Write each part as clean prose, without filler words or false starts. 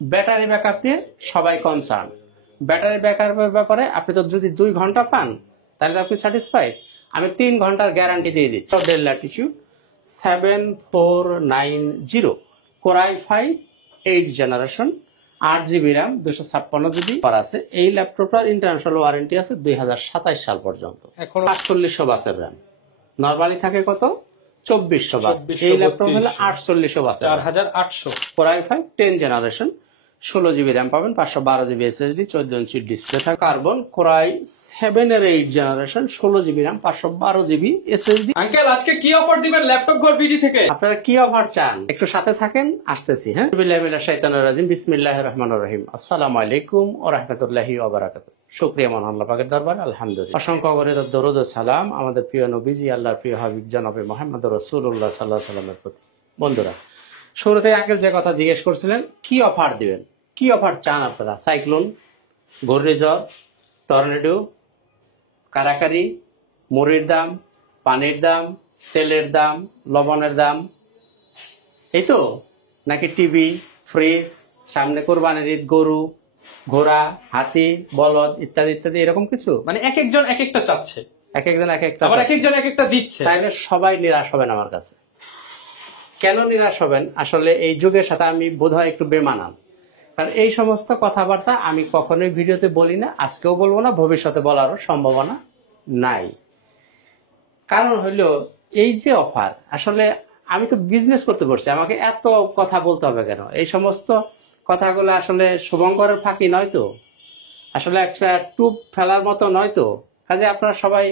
Battery backup নিয়ে সবাই concern. Battery ব্যাকআপের ব্যাপারে আপনি তো যদি 2 ঘন্টা পান তাহলে আপনি স্যাটিসফাইড। আমি 3 ঘন্টার গ্যারান্টি দিয়ে দিচ্ছি। Del Latitude 7490 Core i5 8th generation, 8GB RAM, 256GB আছে। এই ল্যাপটপটার ইন্টারন্যাশনাল ওয়ারেন্টি আছে 2027 সাল পর্যন্ত। এখন 4800 বাসের র্যাম, নরমালি থাকে কত 2400 বাস। এই ল্যাপটপ হলো 4800 বাসের 4800। Core i5 10th generation, 16GB RAM পাবেন, 512GB SSD, 14 ইঞ্চি ডিসপ্লে থাকে। কার্বন Core i7 এর 8th generation, 16GB RAM, 512GB SSD। Uncle আজকে কি অফার দিবেন ল্যাপটপ ঘর বিডি থেকে? আপনারা কি অফার চান একটু সাথে থাকেন, আসতেছি। হ্যাঁ, বিসমিল্লাহির শাইতানির রাজিম, বিসমিল্লাহির রহমানির রহিম। আসসালামু আলাইকুম ওয়া রাহমাতুল্লাহি ওয়া বারাকাতুহু। শুকরিয়া মহান আল্লাহ পাকের দরবারে আলহামদুলিল্লাহ। অসংখ্য অগণিত দরুদ ও সালাম আমাদের প্রিয় নবীজি আল্লাহর প্রিয় হাবিব জনাবে মুহাম্মদ রাসূলুল্লাহ সাল্লাল্লাহু আলাইহি ওয়াসাল্লামের প্রতি। বন্ধুরা, শুরুতে আঙ্কেল যে কথা জিজ্ঞেস করছিলেন কি অফার দিবেন, কি অফার চান আপনারা? সাইক্লোন, ঘূর্ণিঝড়, টর্নেডো, কারাকারি, মুড়ির দাম, পানির দাম, তেলের দাম, লবণের দাম, এই তো? নাকি টিভি, ফ্রিজ, সামনে কোরবানির ঈদ, গরু, ঘোড়া, হাতি, বলদ ইত্যাদি ইত্যাদি, এরকম কিছু? মানে এক একজন এক একটা চাচ্ছে, এক একজন এক একটা, আবার এক একজন এক একটা দিচ্ছে। তাইলে সবাই নিরাশ হবেন আমার কাছে। কেন নিরাশ হবেন? আসলে এই যুগের সাথে আমি বোধহয় একটু বেমানান, কারণ এই সমস্ত কথাবার্তা আমি কখনোই ভিডিওতে বলি না, আজকেও বলবো না, ভবিষ্যতে বলারও সম্ভাবনা নাই। কারণ হইলো এই যে অফার, আসলে আমি তো বিজনেস করতে পারছি, আমাকে এত কথা বলতে হবে কেন? এই সমস্ত কথাগুলো আসলে শুভঙ্করের ফাঁকি নয় তো, আসলে একটা টুপ ফেলার মতো নয় তো। কাজে আপনারা সবাই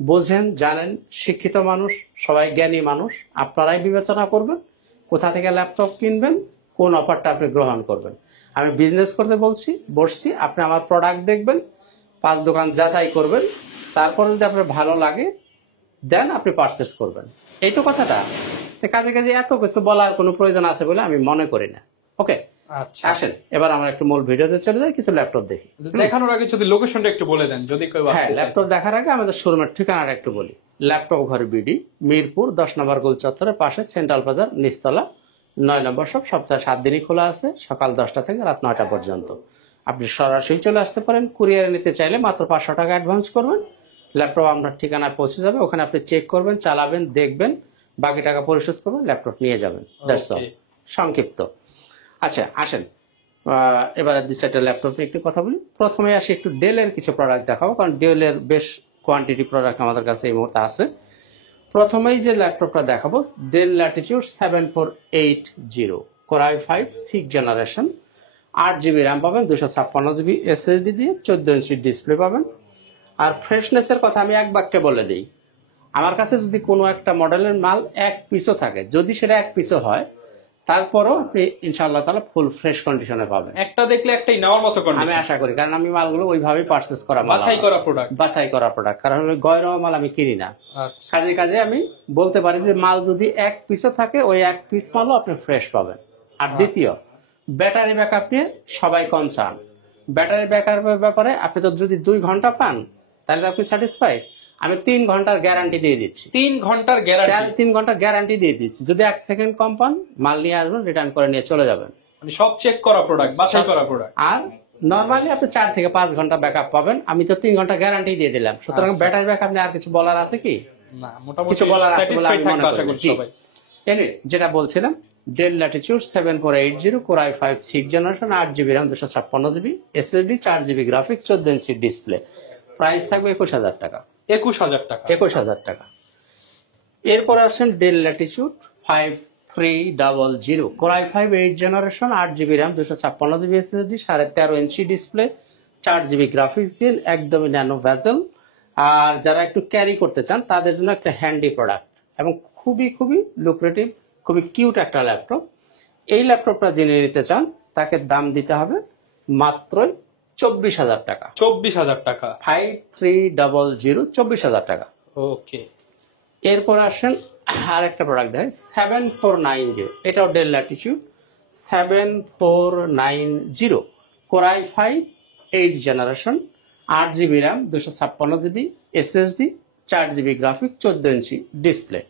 বোঝেন, জানেন, শিক্ষিত মানুষ, সবাই জ্ঞানী মানুষ, আপনারাই বিবেচনা করবেন কোথা থেকে ল্যাপটপ কিনবেন, কোন অফারটা আপনি গ্রহণ করবেন। আমি বিজনেস করতে বসছি, আপনি আমার প্রোডাক্ট দেখবেন, 5 দোকান যাচাই করবেন, তারপর যদি আপনার ভালো লাগে দেন আপনি পারচেস করবেন। এই তো কথাটা। কাজে কাজে এত কিছু বলার কোনো প্রয়োজন আছে বলে আমি মনে করি না। ওকে, আচ্ছা আসেন এবার আমরা একটু মূল ভিডিওতে চলে যাই, কিছু ল্যাপটপ দেখি। দেখানোর আগে যদি লোকেশনটা একটু বলে দেন, যদি কেউ হ্যাঁ, ল্যাপটপ দেখার আগে আমাদের শোরুমের ঠিকানাটা একটু বলি। ল্যাপটপ ঘর বিডি, মিরপুর 10 নম্বর গোল চত্বরের পাশে, সেন্ট্রাল বাজার, নিচতলা, 9 নম্বর শপ। সপ্তাহে 7 দিনই খোলা আছে, সকাল 10টা থেকে রাত 9টা পর্যন্ত। আপনি সরাসরি চলে আসতে পারেন। কুরিয়ারে নিতে চাইলে মাত্র 500 টাকা অ্যাডভান্স করবেন, ল্যাপটপ আপনার ঠিকানায় পৌঁছে যাবে। ওখানে আপনি চেক করবেন, চালাবেন, দেখবেন, বাকি টাকা পরিশোধ করবেন, ল্যাপটপ নিয়ে যাবেন। দ্যাটস অল, সংক্ষিপ্ত। আচ্ছা আসেন এবার 2-4টা ল্যাপটপ নিয়ে একটু কথা বলি। প্রথমে আসি একটু ডেলের কিছু প্রোডাক্ট দেখাবো, কারণ ডেলের বেশ কোয়ান্টিটি প্রোডাক্ট আমাদের কাছে এই মুহূর্তে আছে। প্রথমেই যে ল্যাপটপটা দেখাবো, del Latitude 7480 Core i5 6th generation, 8GB RAM পাবেন, 256GB SSD দিয়ে, 14 ইঞ্চি ডিসপ্লে পাবেন। আর ফ্রেশনেসের কথা আমি এক বাক্যে বলে দিই, আমার কাছে যদি কোনো একটা মডেলের মাল এক পিসও থাকে, যদি সেটা এক পিসও হয়, তারপরও আপনি ইনশাআল্লাহ তাআলা ফুল ফ্রেশ কন্ডিশনে পাবেন। একটা দেখলে একটাই নেওয়ার মতো কন্ডিশন আমি আশা করি, কারণ আমি মালগুলো ওইভাবেই পারচেজ করা, বাছাই করা প্রোডাক্ট, কারণ গয়রওয়া মাল আমি কিনি না। কাজে কাজে আমি বলতে পারি যে মাল যদি এক পিসও থাকে, ওই এক পিস মালও আপনি ফ্রেশ পাবেন। আর দ্বিতীয়, ব্যাটারি ব্যাকআপ নিয়ে সবাই কনসার্ন। ব্যাটারি ব্যাকআপের ব্যাপারে আপনি তো যদি 2 ঘন্টা পান তাহলে আপনি স্যাটিসফাইড। আমি 3 ঘন্টার গ্যারান্টি দিয়ে দিচ্ছি। 3 ঘন্টার গ্যারান্টি? 3 ঘন্টার গ্যারান্টি দিয়ে দিচ্ছি। যদি 1 সেকেন্ড কম পান, মাল নিয়ে আসবেন, রিটার্ন করে নিয়ে চলে যাবেন। মানে সব চেক করা প্রোডাক্ট, বাছাই করা প্রোডাক্ট। আর নরমালি আপনি 4 থেকে 5 ঘন্টা ব্যাকআপ পাবেন। আমি তো 3 ঘন্টা গ্যারান্টি দিয়ে দিলাম। সুতরাং ব্যাটারি ব্যাকআপ নিয়ে আর কিছু বলার আছে কি? না, মোটামুটি কিছু বলার আছে বলে আমি মনে আশা করি। করি সবাই। এনিওয়ে, যেটা বলছিলাম, del Latitude 7480 Core i5 6th generation, 8GB RAM, 256GB SSD, 4GB graphics, 14 inch display. Price থাকবে 21000 টাকা। 21000 টাকা। 21000 টাকা। এরপর আসেন del Latitude 5300 Core i5 8th generation, 8GB RAM, 256GB SSD, 13.5 inch display, 4GB graphics দিয়ে, একদমই ন্যানো ভেজেল। আর যারা একটু ক্যারি করতে চান তাদের জন্য একটা হ্যান্ডি প্রোডাক্ট এবং খুবই খুবই লুক্রেটিভ, খুবই কিউট একটা ল্যাপটপ। এই ল্যাপটপটা যিনি নিতে চান তাকে দাম দিতে হবে মাত্র 24000 টাকা। 24000 টাকা। 5300, 24000 টাকা। ওকে, এরপর আসেন আরেকটা প্রোডাক্ট দেয় 7490, এটাও del Latitude 7490 Core i5 8th generation, 8GB RAM, 256GB SSD, 4GB graphics, 14 inch display.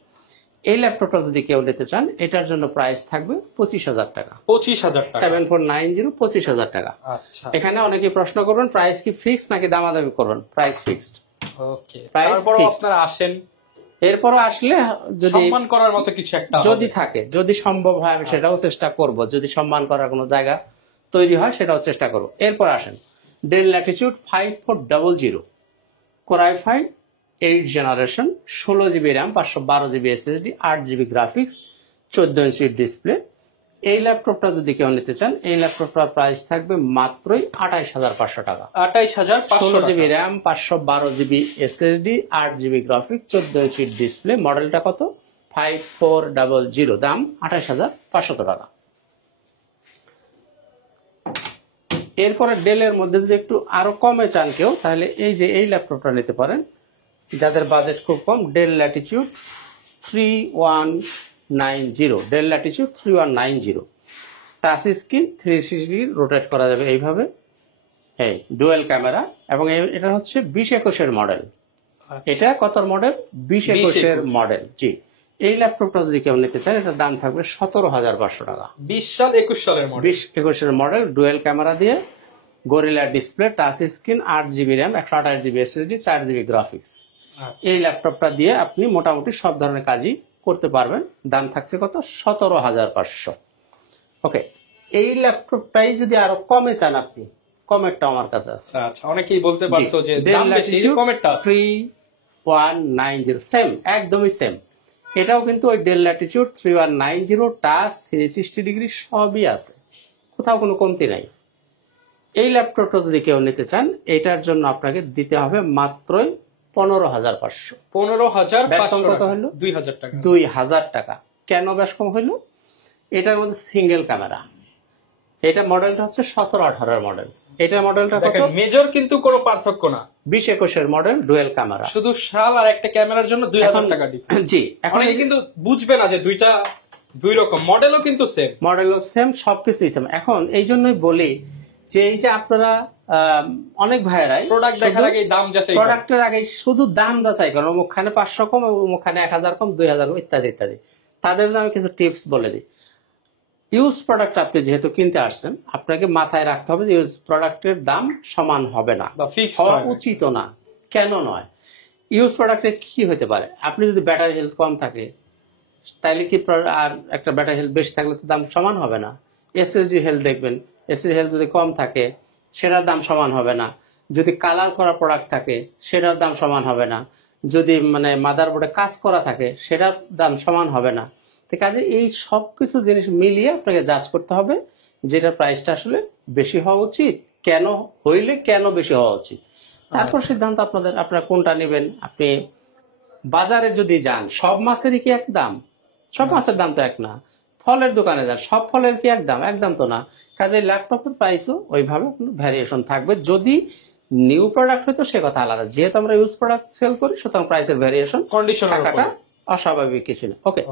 এই ল্যাপটপটা যদি কেউ নিতে চান এটার জন্য প্রাইস থাকবে 25,000 টাকা। 25,000 টাকা। 7490 25,000 টাকা। আচ্ছা, এখানে অনেকে প্রশ্ন করবেন প্রাইস কি ফিক্সড নাকি দামাদামি করবেন? Price fixed. ওকে, Price তারপর fixed। আপনারা আসেন, এরপরও আসলে যদি সম্মান করার মতো কিছু একটা যদি হবে। থাকে, যদি সম্ভব হয় আমি সেটাও চেষ্টা করব, যদি সম্মান করার কোনো জায়গা তৈরি হয় সেটাও চেষ্টা করব। এরপর আসেন del Latitude 5400 core i 5 8 generation, 16 GB RAM, 512 GB SSD, 8 GB graphics, 14 ইঞ্চির ডিসপ্লে। এই ল্যাপটপটা যদি কেউ নিতে চান এই ল্যাপটপটার প্রাইস থাকবে মাত্রই 28,500 টাকা। 28,500 16 GB RAM, 512 GB SSD, 8 GB graphics, 14 ইঞ্চির ডিসপ্লে। মডেলটা কত? 5400, দাম 28,500 টাকা। এরপরে ডেলের মধ্যে যদি একটু আরো কমে চান কেউ, তাহলে এই যে এই ল্যাপটপটা নিতে পারেন, যাদের বাজেট খুব কম। Dell Latitude 3190, Dell Latitude 3190, touch screen, 360 rotate করা যাবে এইভাবে, এই ডুয়েল ক্যামেরা, এবং এটা হচ্ছে 2021-এর মডেল। এটা কত মডেল? 2021-এর মডেল। জি, এই ল্যাপটপটা যদি কেউ নিতে চায় এটার দাম থাকবে 17,500 টাকা। 20 সাল 21 সালের মডেল। 2021-এর মডেল, ডুয়েল ক্যামেরা দিয়ে, gorilla display, touch screen, 8 GB RAM, 128 GB SSD, 4 GB graphics. এই ল্যাপটপটা দিয়ে আপনি মোটামুটি সব ধরনের কাজই করতে পারবেন। দাম থাকছে কত? 17,500। ওকে, এই ল্যাপটপটাই যদি আরো কমে চান আপনি, কমেরটা আমার কাছে আছে। আচ্ছা, অনেকেই বলতে পারতো যে দাম বেশি, কমেরটা আছে 3190, সেম, একদমই সেম। এটাও কিন্তু ওই ডেল ল্যাটিটিউড 3190, টাচ, 360 ডিগ্রি সবই আছে, কোথাও কোনো কমতি নাই। এই ল্যাপটপটা যদি কেউ নিতে চান এটার জন্য আপনাকে দিতে হবে মাত্রই 15,500। 15,500 কত হলো? 2,000 টাকা। 2,000 টাকা। কেন বেশ কম হইলো? এটার মধ্যে সিঙ্গেল ক্যামেরা। এটা মডেলটা হচ্ছে 17-18-এর মডেল। এটার মডেলটা কত? মেজর কিন্তু কোনো পার্থক্য না, 2021-এর মডেল, ডুয়েল ক্যামেরা। শুধু সাল আর একটা ক্যামেরার জন্য 2,000 টাকা ডিফারেন্স। জি, এখন অনেকে কিন্তু বুঝবে না যে দুইটা দুই রকম, মডেলও কিন্তু সেম, মডেলও সেম, সবকিছুই সেম। এখন এই জন্যই বলি যে এই যে আপনারা অনেক ভাইয়েরাই প্রোডাক্ট দেখার আগে দাম যাচাই করেন। প্রোডাক্টের আগে শুধু দাম যাচাই করেন, অমুকখানে 500 কম, অমুকখানে 1000 কম, 2000 কম, ইত্যাদি ইত্যাদি। তাদের জন্য আমি কিছু টিপস বলে দিই। ইউজ প্রোডাক্ট আপনি যেহেতু কিনতে আসছেন, আপনাকে মাথায় রাখতে হবে যে ইউজ প্রোডাক্টের দাম সমান হবে না, বা ফিক্সড হওয়া হয় না। উচিত না। কেন নয়? ইউজ প্রোডাক্টে কি হতে পারে? আপনি যদি ব্যাটারি হেলথ কম থাকে তাইলে কি আর একটা ব্যাটারি হেলথ বেশি থাকলে তো দাম সমান হবে না। এসএসডি হেলথ দেখবেন, এসএসডি হেলথ যদি কম থাকে সেটার দাম সমান হবে না। যদি কালার করা প্রোডাক্ট থাকে সেটার দাম সমান হবে না। যদি মানে মাদারবোর্ডে কাজ করা থাকে সেটার দাম সমান হবে না। তো কাজে এই সব কিছু জিনিস মিলিয়ে আপনাকে জাজ করতে হবে যেটা প্রাইসটা আসলে বেশি হওয়া উচিত, কেন হইলে কেন বেশি হওয়া উচিত, তারপর সিদ্ধান্ত আপনারা কোনটা নেবেন। আপনি বাজারে যদি যান সব মাছেরই কি এক দাম? সব মাছের দাম তো এক না। ফলের দোকানে যান, সব ফলের কি এক দাম? একদম তো না। কাজে ল্যাপটপের প্রাইসও ওইভাবে ভ্যারিয়েশন থাকবে। যদি নিউ প্রোডাক্ট হতো সে কথা আলাদা, যেহেতু আমরা ইউজ প্রোডাক্ট সেল করি সুতরাং প্রাইসের ভ্যারিয়েশন কন্ডিশনার থাকাটা অস্বাভাবিক কিছু না। ওকে,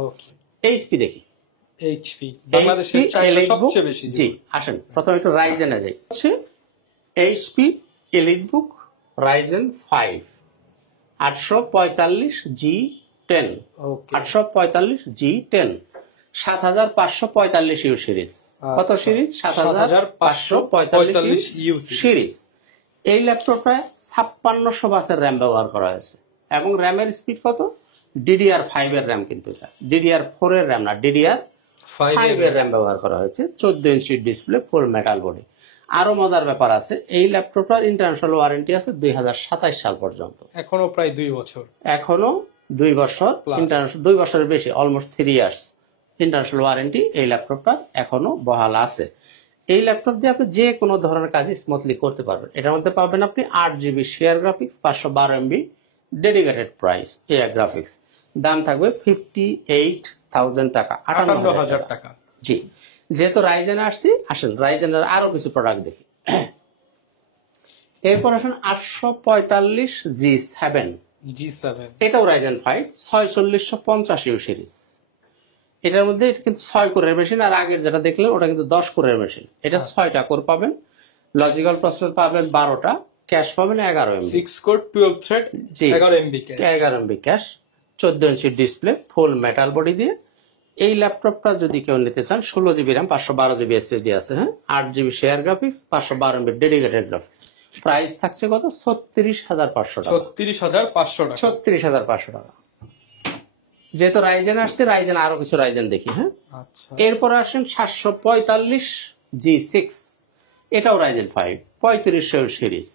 এইচপি দেখি। এইচপি বাংলাদেশের চাহিদা সবচেয়ে বেশি। জি, আসেন প্রথমে একটু রাইজেনে যাই। হচ্ছে HP EliteBook Ryzen 5 845G10, 845G10, 7545 you series. কত সিরিজ? 7545 you series. এই ল্যাপটপে 5600 বাসের র্যাম ব্যবহার করা হয়েছে এবং র্যামের স্পিড কত? DDR5 এর র্যাম, কিন্তু এটা DDR4 এর র্যাম না, DDR5 এর র্যাম ব্যবহার করা হয়েছে। 14 ইঞ্চির ডিসপ্লে, ফুল মেটাল বডি। আরো মজার ব্যাপার আছে, এই ল্যাপটপটার ইন্টারন্যাশনাল ওয়ারেন্টি আছে 2027 সাল পর্যন্ত। এখনো প্রায় 2 বছর। এখনো 2 বছর, ইন্টারন্যাশনাল 2 বছরের বেশি, অলমোস্ট 3 ইয়ার্স ইন্টারন্যাশনাল ওয়ারেন্টি এই ল্যাপটপটার এখনো বহাল আছে। এই ল্যাপটপ দিয়ে আপনি যে কোনো ধরনের কাজ স্মুথলি করতে পারবেন। এটার মধ্যে পাবেন আপনি 8 GB share graphics, 512 MB dedicated price air graphics. দাম থাকবে 58,000 টাকা, 58,000 টাকা। জি, যেহেতু রাইজেনে আসছি, আসেন রাইজেনের আরো কিছু প্রোডাক্ট দেখি। এরপর আসেন 845G7, এটাও রাইজেন 5 4650 ইউ সিরিজ। এটার মধ্যে এটা কিন্তু 6 কোরের মেশিন, আর আগের যেটা দেখলেন ওটা কিন্তু 10 কোরের মেশিন। এটা 6টা কোর পাবেন, লজিক্যাল প্রসেসর পাবেন 12টা, ক্যাশ পাবেন 11 MB, 6 core 12 thread, 11 MB cash, 11 MB cash, 14 inch display, full metal body দিয়ে। এই ল্যাপটপটা যদি কেউ নিতে চান, 16 জিবি র্যাম, 512 জিবি এসএসডি আছে, হ্যাঁ, 8 GB share graphics, 512 MB dedicated graphics. Price থাকছে কত? 36,500 টাকা। 36,500 টাকা। 36,500 টাকা। যেহেতু রাইজেন আসছে, রাইজেন আরো কিছু রাইজেন দেখি, হ্যাঁ। আচ্ছা, এরপর আসেন 745G6, এটাও রাইজেন 5 3500 সিরিজ।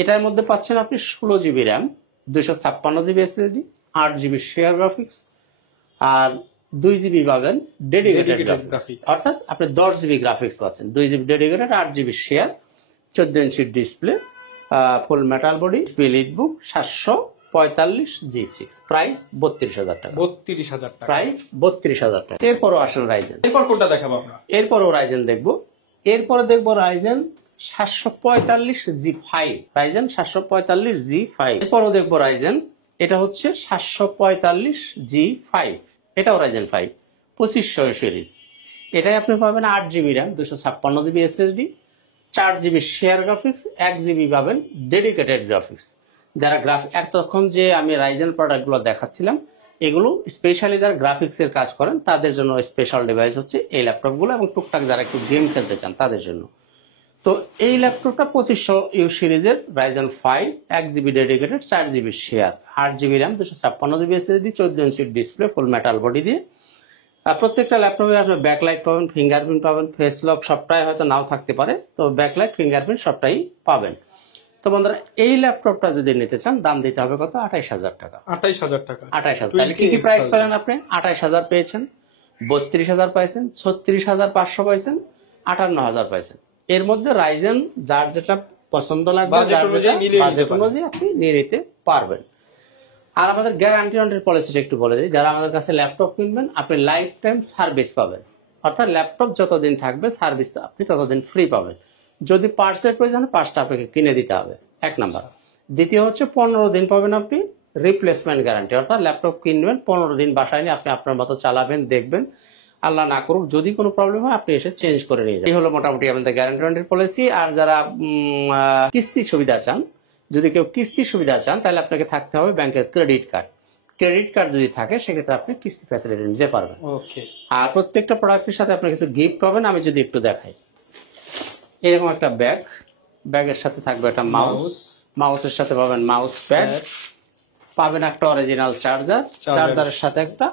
এটার মধ্যে পাচ্ছেন আপনি 16 GB RAM, 256 GB SSD, 8 GB share graphics, আর 2 জিবি পাবেন ডেডিকেটেড গ্রাফিক্স। অর্থাৎ আপনি 10 জিবি গ্রাফিক্স পাচ্ছেন, 2 GB dedicated, 8 GB share, 14 inch display, full metal body, split book, 745G6, price 32,000 টাকা। 32,000 টাকা। প্রাইস 32,000 টাকা। এরপরও আসেন রাইজেন। এরপর কোনটা দেখাবো আমরা? এরপরও রাইজেন দেখবো। এরপরে দেখবো রাইজেন 745G5, রাইজেন 745G5। এরপরও দেখবো রাইজেন, এটা হচ্ছে 745G5, এটাও রাইজেন 5 2500 সিরিজ। এটাই আপনি পাবেন 8 GB RAM, 256 GB SSD, 4 GB share graphics, 1 GB পাবেন ডেডিকেটেড গ্রাফিক্স। যারা এতক্ষণ যে আমি রাইজেন প্রোডাক্টগুলো দেখাচ্ছিলাম, এগুলো স্পেশালি যারা গ্রাফিক্সের কাজ করেন তাদের জন্য স্পেশাল ডিভাইস হচ্ছে এই ল্যাপটপগুলো, এবং টুকটাক যারা একটু গেম খেলতে চান তাদের জন্য। তো এই ল্যাপটপটা 2500 সিরিজের, Ryzen 5, 1 GB dedicated, 4 GB share, 8 GB RAM, 256 GB SSD, 14 inch display, full metal body দিয়ে। প্রত্যেকটা ল্যাপটপে আপনি ব্যাকলাইট পাবেন, ফিঙ্গারপ্রিন্ট পাবেন, ফেস লক সবটাই হয়তো নাও থাকতে পারে, তো ব্যাকলাইট, ফিঙ্গারপ্রিন্ট সবটাই পাবেন। তো বন্ধুরা, এই ল্যাপটপটা যদি নিতে চান, দাম দিতে হবে কত? 28,000 টাকা। 28,000 টাকা। 28,000। তাহলে কি কি প্রাইস পেলেন আপনি? 28,000 পেয়েছেন, 32,000 পাইছেন, 36,500 পাইছেন, 58,000 পাইছেন। এর মধ্যে রাইজেন যার যেটা পছন্দ লাগবে, বাজেট অনুযায়ী আপনি নিয়ে নিতে পারবেন। আর আমাদের গ্যারান্টি ওয়ারেন্টি পলিসিটা একটু বলে দিই। যারা আমাদের কাছে ল্যাপটপ কিনবেন, আপনি লাইফ টাইম সার্ভিস পাবেন, অর্থাৎ ল্যাপটপ যতদিন থাকবে সার্ভিস আপনি ততদিন ফ্রি পাবেন। যদি পার্টসের প্রয়োজন হয়, পার্টসটা আপনাকে কিনে দিতে হবে, 1 নাম্বার। দ্বিতীয় হচ্ছে 15 দিন পাবেন আপনি রিপ্লেসমেন্ট গ্যারান্টি, অর্থাৎ ল্যাপটপ কিনবেন, 15 দিন বাসায় নিয়ে আপনি আপনার মতো চালাবেন, দেখবেন, আল্লাহ না করুক যদি কোনো প্রবলেম হয় আপনি এসে চেঞ্জ করে নিয়ে যান। এই হলো মোটামুটি আমাদের গ্যারান্টি ওয়ারেন্টি পলিসি। আর যারা কিস্তি সুবিধা চান, যদি কেউ কিস্তি সুবিধা চান, তাহলে আপনাকে থাকতে হবে ব্যাংকের ক্রেডিট কার্ড। ক্রেডিট কার্ড যদি থাকে, সেক্ষেত্রে আপনি কিস্তি ফ্যাসিলিটি নিতে পারবেন। ওকে। আর প্রত্যেকটা প্রোডাক্টের সাথে আপনি কিছু গিফট পাবেন। আমি যদি একটু দেখাই, এরকম একটা ব্যাগ, ব্যাগের সাথে থাকবে একটা মাউস, মাউসের সাথে পাবেন মাউস প্যাড, পাবেন একটা অরিজিনাল চার্জার, চার্জারের সাথে একটা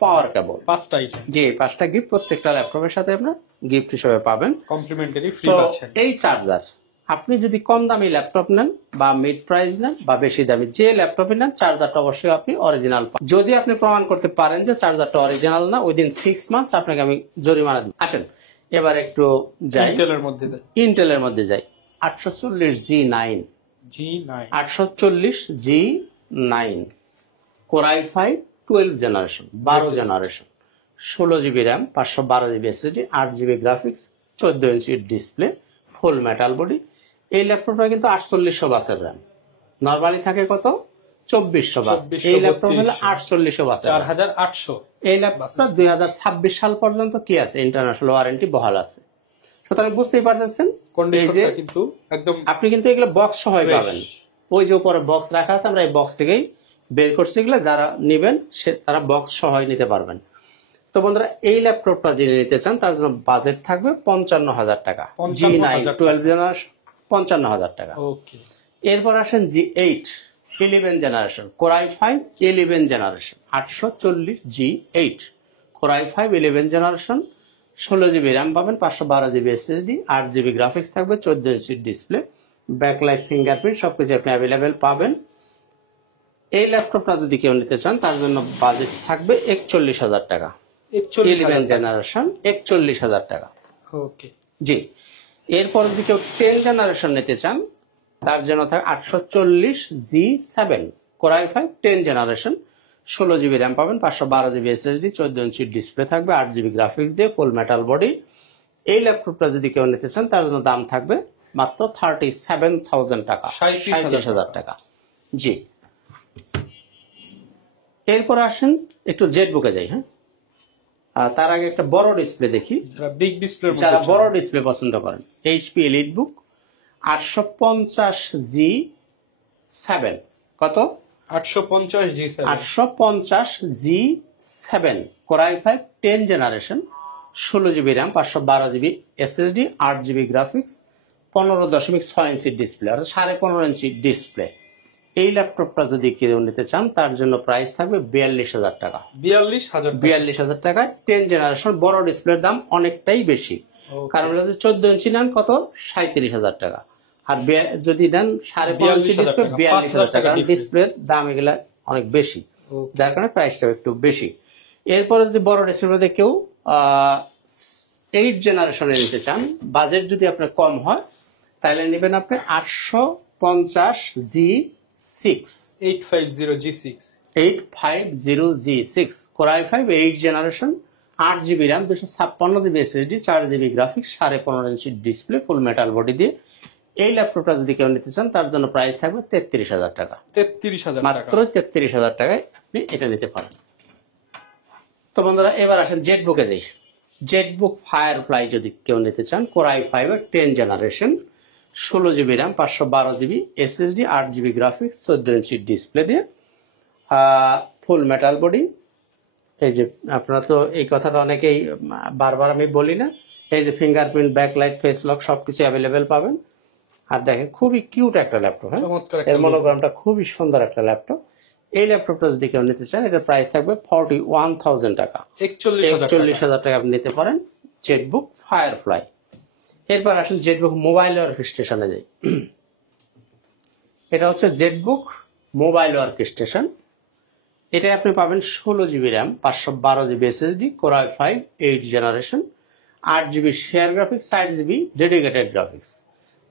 পাওয়ার কেবল। 5টা আইটেম। জি, 5টা গিফট প্রত্যেকটা ল্যাপটপের সাথে আপনার গিফট হিসেবে পাবেন, কমপ্লিমেন্টারি ফ্রি তো পাচ্ছেন। এই চার্জার আপনি যদি কম দামি ল্যাপটপ নেন, বা মিড প্রাইস নেন, বা বেশি দামি যে ল্যাপটপই নেন, চার্জারটা অবশ্যই আপনি অরিজিনাল পাবেন। যদি আপনি প্রমাণ করতে পারেন যে চার্জারটা অরিজিনাল না, উইদিন 6 মান্থস আপনাকে আমি জরিমানা দিব। আসেন এবার একটু যাই ইন্টেলের মধ্যে যাই। 840G9, 840G9 core i5 12 generation, 12 generation, 16 GB RAM, 512 GB SSD, 8 GB graphics, 14 inch display, full metal body. এই ল্যাপটপটা কিন্তু 4800 বাসের র্যাম, নরমালি থাকে কত? 2400 বাস। এই ল্যাপটপ হলো 4800 বাসের, 4800। এই ল্যাপটপটা 2026 সাল পর্যন্ত কি আছে, ইন্টারন্যাশনাল ওয়ারেন্টি বহাল আছে। সুতরাং বুঝতেই পারতেছেন, কন্ডিশনটা কিন্তু একদম, আপনি কিন্তু এগুলো বক্স সহ পাবেন। ওই যে উপরে বক্স রাখা আছে, আমরা এই বক্স থেকেই বের করছি, এগুলো যারা নেবেন তারা বক্স সহ নিতে পারবেন। তো বন্ধুরা, এই ল্যাপটপটা যিনি নিতে চান, তার জন্য বাজেট থাকবে 55,000 টাকা। G9 12 জেনারেশন, 55,000 টাকা। ওকে। এরপর আসেন G8 11 generation, core i5 11 generation, 840G8 core i5 11 generation, 16 GB RAM পাবেন, 512 জিবি এসএসডি, 8 জিবি গ্রাফিক্স থাকবে, 14 ইঞ্চি ডিসপ্লে, ব্যাকলাইট, ফিঙ্গারপ্রিন্ট সবকিছু আপনি অ্যাভেলেবেল পাবেন। এই ল্যাপটপটা যদি কেউ নিতে চান, তার জন্য বাজেট থাকবে 41,000 টাকা। 11 জেনারেশন, 41,000 টাকা। ওকে। জি। এরপর যদি কেউ 10 জেনারেশন নিতে চান, তার জন্য থাকে 840G7 core i5 10 generation, 16 GB RAM পাবেন, 512 জিবি এসএসডি, 14 ইঞ্চি ডিসপ্লে থাকবে, 8 জিবি গ্রাফিক্স দিয়ে, ফুল মেটাল বডি। এই ল্যাপটপটা যদি কেউ নিতে চান, তার জন্য দাম থাকবে মাত্র 37,000 টাকা, 37,000 টাকা। জি। এরপর আসেন একটু জেট বুকে যাই। হ্যাঁ, তার আগে একটা বড় ডিসপ্লে দেখি। যারা বড় ডিসপ্লে পছন্দ করেন, এইচপি এলিটবুক 850G7 কত? 850 G7 850G7 Core i5 10 generation 16 GB RAM 512 GB SSD 8 GB graphics 15.6 inch display অর্থাৎ 15.5 ইঞ্চি ডিসপ্লে। এই ল্যাপটপটা যদি কেউ নিতে চান তার জন্য প্রাইস থাকবে 42,000 টাকা। 42,000 টাকায় 10 জেনারেশন বড় ডিসপ্লের দাম অনেকটাই বেশি। কারণ হলো 14 ইঞ্চি নেন কত 37,000 টাকা, আর যদি নেন 5.5 ইঞ্চি ডিসপ্লে 42,000 টাকা। ডিসপ্লের দাম এগুলা অনেক বেশি, যার কারণে প্রাইসটা একটু বেশি। এরপরে যদি বড় ডিসপ্লের মধ্যে কেউ 8 জেনারেশনে নিতে চান, বাজেট যদি আপনার কম হয় তাহলে নেবেন আপনি 850G6 850G6 Core i5 8 generation 8 GB RAM 256 GB SSD 4 GB graphics 15.5 ইঞ্চি ডিসপ্লে ফুল মেটাল বডি দিয়ে। এই ল্যাপটপটা যদি কেউ নিতে চান তার জন্য প্রাইস থাকবে 33,000 টাকা। 33,000 মাত্র 33,000 টাকায় আপনি এটা নিতে পারেন। তো বন্ধুরা এবার আসেন জেটবুকে যাই। জেটবুক ফায়ারফ্লাই যদি কেউ নিতে চান Core i5 এর 10 generation 16 GB RAM 512 GB SSD 8 GB graphics 14 inch display দিয়ে ফুল মেটাল বডি। এই যে আপনারা তো এই কথাটা অনেকেই বারবার আমি বলি না, এই যে ফিঙ্গারপ্রিন্ট ব্যাকলাইট ফেস লক সবকিছু অ্যাভেলেবেল পাবেন। আর দেখেন খুবই কিউট একটা ল্যাপটপ, হ্যাঁ এর মনোগ্রামটা খুবই সুন্দর একটা ল্যাপটপ। এই ল্যাপটপটা যদি কেউ নিতে চান এটার প্রাইস থাকবে 41,000 টাকা। 41,000 টাকা আপনি নিতে পারেন জেটবুক ফায়ারফ্লাই। এরপর আসেন জেটবুক মোবাইল ওয়ার্ক স্টেশনে যাই। এটা হচ্ছে জেটবুক মোবাইল ওয়ার্ক স্টেশন। এটা আপনি পাবেন 16 GB RAM 512 GB SSD Core i5 8 generation 8 GB share graphics 8 GB dedicated graphics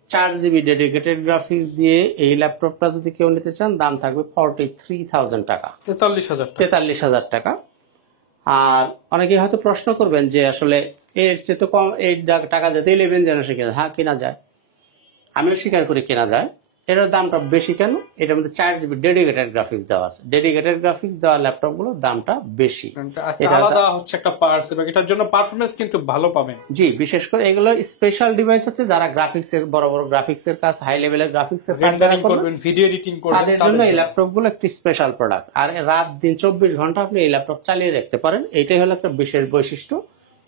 4 GB dedicated graphics দিয়ে এই ল্যাপটপটা যদি কেউ নিতে চান দাম থাকবে 43,000 টাকা। 43,000 টাকা। আর অনেকেই হয়তো প্রশ্ন করবেন যে আসলে এর চেয়ে তো কম এই টাকা দিতে 11 জেনারেশন কেনা, হ্যাঁ কেনা যায়, আমিও স্বীকার করি কেনা যায়। এটার দামটা বেশি কেন? এটার মধ্যে 4 GB ডেডিকেটেড গ্রাফিক্স দেওয়া আছে। ডেডিকেটেড গ্রাফিক্স দেওয়া ল্যাপটপ গুলোর দামটা বেশি। এটা আলাদা হচ্ছে একটা পার্টস এবং এটার জন্য পারফরম্যান্স কিন্তু ভালো পাবেন। জি, বিশেষ করে এগুলো স্পেশাল ডিভাইস আছে যারা গ্রাফিক্স এর বড় বড় গ্রাফিক্স এর কাজ, হাই লেভেলের গ্রাফিক্স এর কাজ করবেন, ভিডিও এডিটিং করবেন, তাদের জন্য এই ল্যাপটপ গুলো একটি স্পেশাল প্রোডাক্ট। আর রাত দিন 24 ঘন্টা আপনি এই ল্যাপটপ চালিয়ে রাখতে পারেন। এইটাই হলো একটা বিশেষ বৈশিষ্ট্য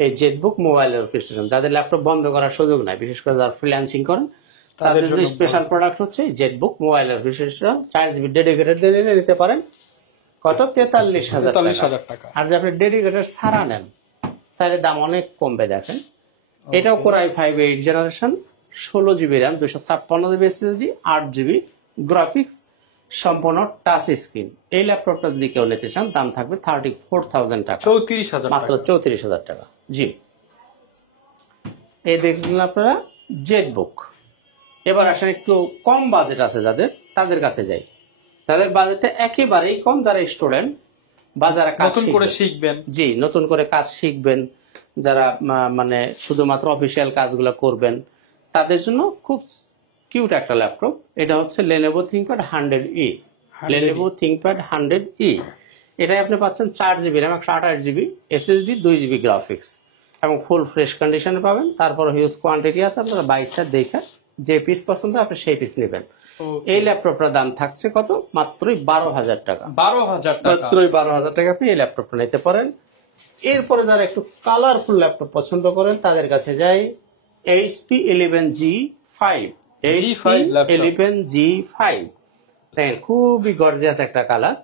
এই জেটবুক মোবাইল ওয়ার্ক স্টেশন। যাদের ল্যাপটপ বন্ধ করার সুযোগ নাই, বিশেষ করে যারা ফ্রিল্যান্সিং করেন তাদের জন্য স্পেশাল প্রোডাক্ট হচ্ছে Jetbook mobile work station. 4 GB dedicated দিয়ে নিতে পারেন কত 43,000 টাকা। আর যদি আপনি ডেডিকেটেড ছাড়া নেন তাহলে দাম অনেক কমবে। দেখেন এটাও Core i5 8 generation 16 GB RAM 256 GB SSD 8 GB graphics সম্পূর্ণ টাচ স্ক্রিন। এই ল্যাপটপটা যদি কেউ নিতে চান দাম থাকবে 34,000 টাকা। 34,000 মাত্র 34,000 টাকা। জি, এই দেখলেন আপনারা জেটবুক। এবার আসেন একটু কম বাজেট আছে যাদের, তাদের কাছে যাই। তাদের বাজেটটা একেবারেই কম, যারা স্টুডেন্ট বা যারা কাজ শিখবেন, জি নতুন করে কাজ শিখবেন, যারা মানে শুধুমাত্র অফিসিয়াল কাজগুলো করবেন, তাদের জন্য খুব কিউট একটা ল্যাপটপ। এটা হচ্ছে Lenovo ThinkPad 100E। Lenovo ThinkPad 100E এটাই আপনি পাচ্ছেন 4 GB RAM 128 GB SSD 2 GB graphics এবং ফুল ফ্রেশ কন্ডিশনে পাবেন। তারপর হিউজ কোয়ান্টিটি আছে, আপনারা বাইকটা দেখে যে পিস পছন্দ আপনি সেই পিস নেবেন। এই ল্যাপটপটার দাম থাকছে কত? মাত্রই 12,000 টাকা। 12,000 টাকা, মাত্রই 12,000 টাকা আপনি এই ল্যাপটপটা নিতে পারেন। এরপরে যারা একটু কালারফুল ল্যাপটপ পছন্দ করেন তাদের কাছে যাই HP 11G5। HP11G5 দেখেন খুবই গর্জিয়াস একটা কালার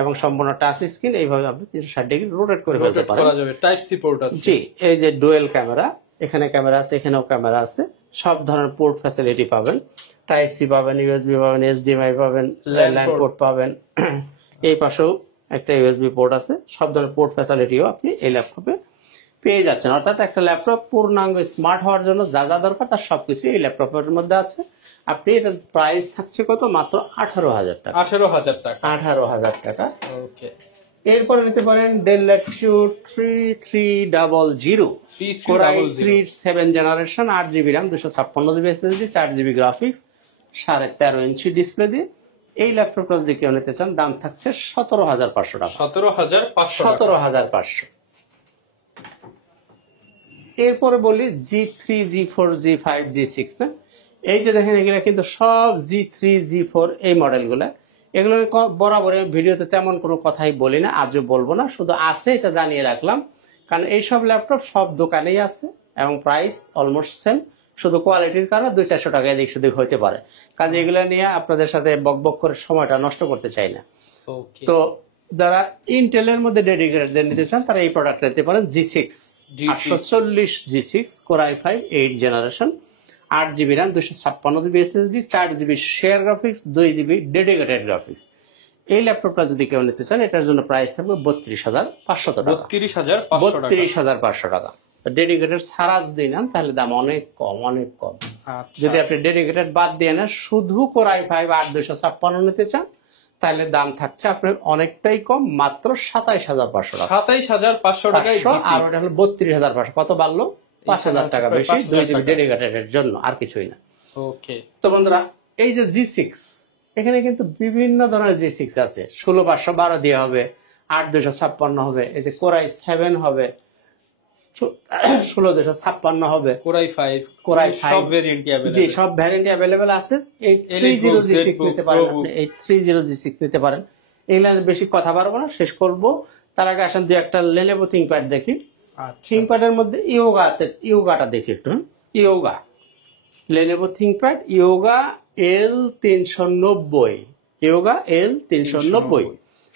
এবং সম্পূর্ণ টাচ স্ক্রিন। এইভাবে আপনি 360 ডিগ্রি রোটেট করে ফেলতে পারেন। টাইপ সি পোর্ট আছে। জি, এই যে ডুয়েল ক্যামেরা, এখানে ক্যামেরা আছে, এখানেও ক্যামেরা আছে, সব ধরনের পোর্ট ফ্যাসিলিটি পাবেন। টাইপ সি পাবেন, USB পাবেন, HDMI পাবেন, ল্যান্ড পোর্ট পাবেন। এই পাশেও একটা USB পোর্ট আছে। সব ধরনের পোর্ট ফ্যাসিলিটিও আপনি এই ল্যাপটপে পেয়ে যাচ্ছেন। অর্থাৎ একটা ল্যাপটপ পূর্ণাঙ্গ স্মার্ট হওয়ার জন্য যা যা দরকার তার সবকিছু এই ল্যাপটপের মধ্যে আছে। আপনি এটার প্রাইস থাকছে কত? মাত্র 18,000 টাকা। 18,000 টাকা। 18,000 টাকা। ওকে। এরপরে নিতে পারেন Dell Latitude 3300 Core i3 7 generation 8 GB RAM 256 GB SSD 4 GB graphics 13.5 inch display দিয়ে। এই ল্যাপটপটা যদি কেউ নিতে চান দাম থাকছে 17,500 টাকা। 17,500। এরপরে বলি G3 G4 G5 G6 না, এই যে দেখেন এগুলা কিন্তু সব G3 G4 এই মডেলগুলা। এগুলো বরাবর ভিডিওতে তেমন কোনো কথাই বলি না, আজও বলবো না, শুধু আছে এটা জানিয়ে রাখলাম। কারণ এইসব ল্যাপটপ সব দোকানেই আছে এবং প্রাইস অলমোস্ট সেম, শুধু কোয়ালিটির কারণে 200-400 টাকা এদিক সেদিক হইতে পারে। কাজে এগুলো নিয়ে আপনাদের সাথে বকবক করে সময়টা নষ্ট করতে চাই না। ওকে, তো যারা ইন্টেলের মধ্যে ডেডিকেটেড নিতে চান তারা এই প্রোডাক্ট নিতে পারেন। G6 840 G6 Core i5 8 generation, 8GB RAM, 256GB SSD, 4GB share graphics, 2GB dedicated graphics. এই ল্যাপটপটা যদি কেউ নিতে চান এটার জন্য প্রাইস থাকবে 32,500 টাকা। 32,500 টাকা। ডেডিকেটেড ছাড়া যদি নেন তাহলে দাম অনেক কম, অনেক কম। আচ্ছা, যদি আপনি ডেডিকেটেড বাদ দিয়ে নেন শুধু Core i5 8-256 নিতে চান তাহলে দাম থাকছে আপনার অনেকটাই কম, মাত্র 27,500 টাকা। 27,500 টাকায় আর ওটা হলো 32,500। কত বাড়লো? 5,000 টাকা বেশি, 2GB ডেডিকেটেড জন্য, আর কিছুই না। ওকে, তো বন্ধুরা এই যে G6, এখানে কিন্তু বিভিন্ন ধরনের G6 আছে। 16,512 দিয়ে হবে, 8-256 হবে, এই যে Core i7 হবে, 16,256 হবে, Core i5 সব ভেরিয়েন্টই अवेलेबल। জি, সব ভ্যারিয়েন্ট अवेलेबल আছে। এই 30G6 নিতে পারেন আপনি, এই 30G6 নিতে পারেন। এগুলা বেশি কথা পারবো না, শেষ করব। তার আগে আসেন দুই একটা Lenovo ThinkPad দেখি। আচ্ছা, থিংকপ্যাডের মধ্যে ইয়োগাটা দেখি একটু। Yoga, Lenovo ThinkPad yoga L390, yoga L390,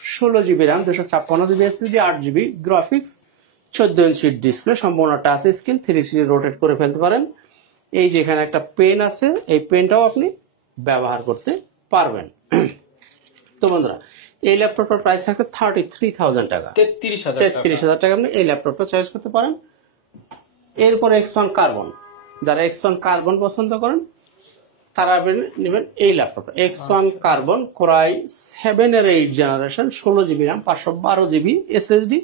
16GB RAM, 256GB SSD, 8GB graphics, 14 ইঞ্চির ডিসপ্লে, সম্পূর্ণ টাচ স্ক্রিন, 360 রোটেট করে ফেলতে পারেন। এই যে এখানে একটা পেন আছে, এই পেনটাও আপনি ব্যবহার করতে পারবেন। তো বন্ধুরা এই ল্যাপটপটার প্রাইস থাকে 33,000 টাকা। 33,000 টাকা আপনি এই ল্যাপটপটা চয়েস করতে পারেন। এরপর X1 কার্বন, যারা X1 কার্বন পছন্দ করেন তারা নেবেন এই ল্যাপটপটা। X1 কার্বন Core i7 এর 8 generation, 16GB RAM, 512GB SSD,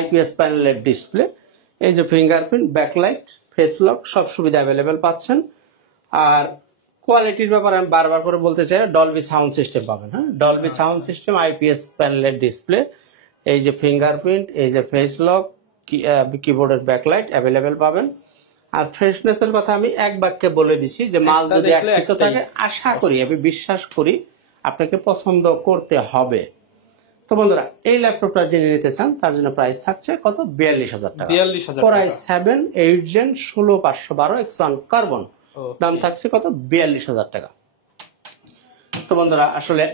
IPS প্যানেলের ডিসপ্লে, এই যে ফিঙ্গারপ্রিন্ট, ব্যাকলাইট, ফেস লক, সব সুবিধা অ্যাভেলেবেল পাচ্ছেন। আর কোয়ালিটির ব্যাপারে আমি বারবার করে বলতে চাই, ডলবি সাউন্ড সিস্টেম পাবেন। হ্যাঁ, ডলবি সাউন্ড সিস্টেম, IPS প্যানেলের ডিসপ্লে, এই যে ফিঙ্গারপ্রিন্ট, এই যে ফেস লক, কিবোর্ডের ব্যাকলাইট অ্যাভেলেবেল পাবেন। আর ফ্রেশনেসের কথা আমি এক বাক্যে বলে দিছি যে মাল যদি এক কিছু থাকে, আশা করি, আমি বিশ্বাস করি আপনাকে পছন্দ করতে হবে। তো বন্ধুরা এই ল্যাপটপটা জেনে নিতে চান তার জন্য প্রাইস থাকছে কত? 42,000 টাকা। 42,000 Core টাকা। i7 8 Gen 16,512 X1 কার্বন, দাম থাকছে কত? 42,000 টাকা। তো বন্ধুরা আসলে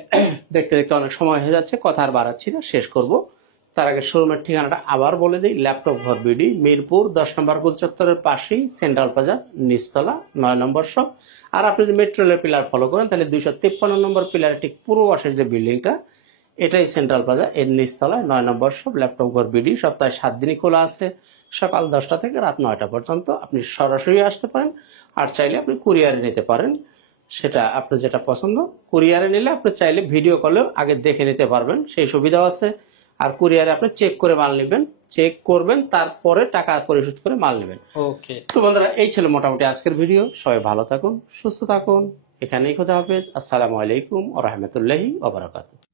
দেখতে দেখতে অনেক সময় হয়ে যাচ্ছে, কথা আর বাড়াচ্ছি না, শেষ করব। তার আগে শোরুমের ঠিকানাটা আবার বলে দিই। ল্যাপটপ ঘর বিডি, মিরপুর 10 নম্বর গোল চত্বরের পাশেই সেন্ট্রাল প্লাজা, নিচতলা 9 নম্বর শপ। আর আপনি যদি মেট্রো রেলের পিলার ফলো করেন তাহলে 253 নম্বর পিলারের ঠিক পূর্ব পাশের যে বিল্ডিংটা, এটাই সেন্ট্রাল প্লাজা, এর নিচতলায় 9 নম্বর শপ। ল্যাপটপ ঘর বিডি সপ্তাহে 7 দিনই খোলা আছে, সকাল 10টা থেকে রাত 9টা পর্যন্ত। আপনি সরাসরি আসতে পারেন, আর চাইলে আপনি কুরিয়ারে নিতে পারেন, সেটা আপনার যেটা পছন্দ। কুরিয়ারে নিলে আপনি চাইলে ভিডিও কলেও আগে দেখে নিতে পারবেন, সেই সুবিধাও আছে। আর কুরিয়ারে আপনি চেক করে মাল নেবেন, চেক করবেন, তারপরে টাকা পরিশোধ করে মাল নেবেন। ওকে, তো বন্ধুরা এই ছিল মোটামুটি আজকের ভিডিও। সবাই ভালো থাকুন, সুস্থ থাকুন, এখানেই খোদা হাফেজ। আসসালামু আলাইকুম ওয়া রাহমাতুল্লাহি ওয়া বারাকাতুহু।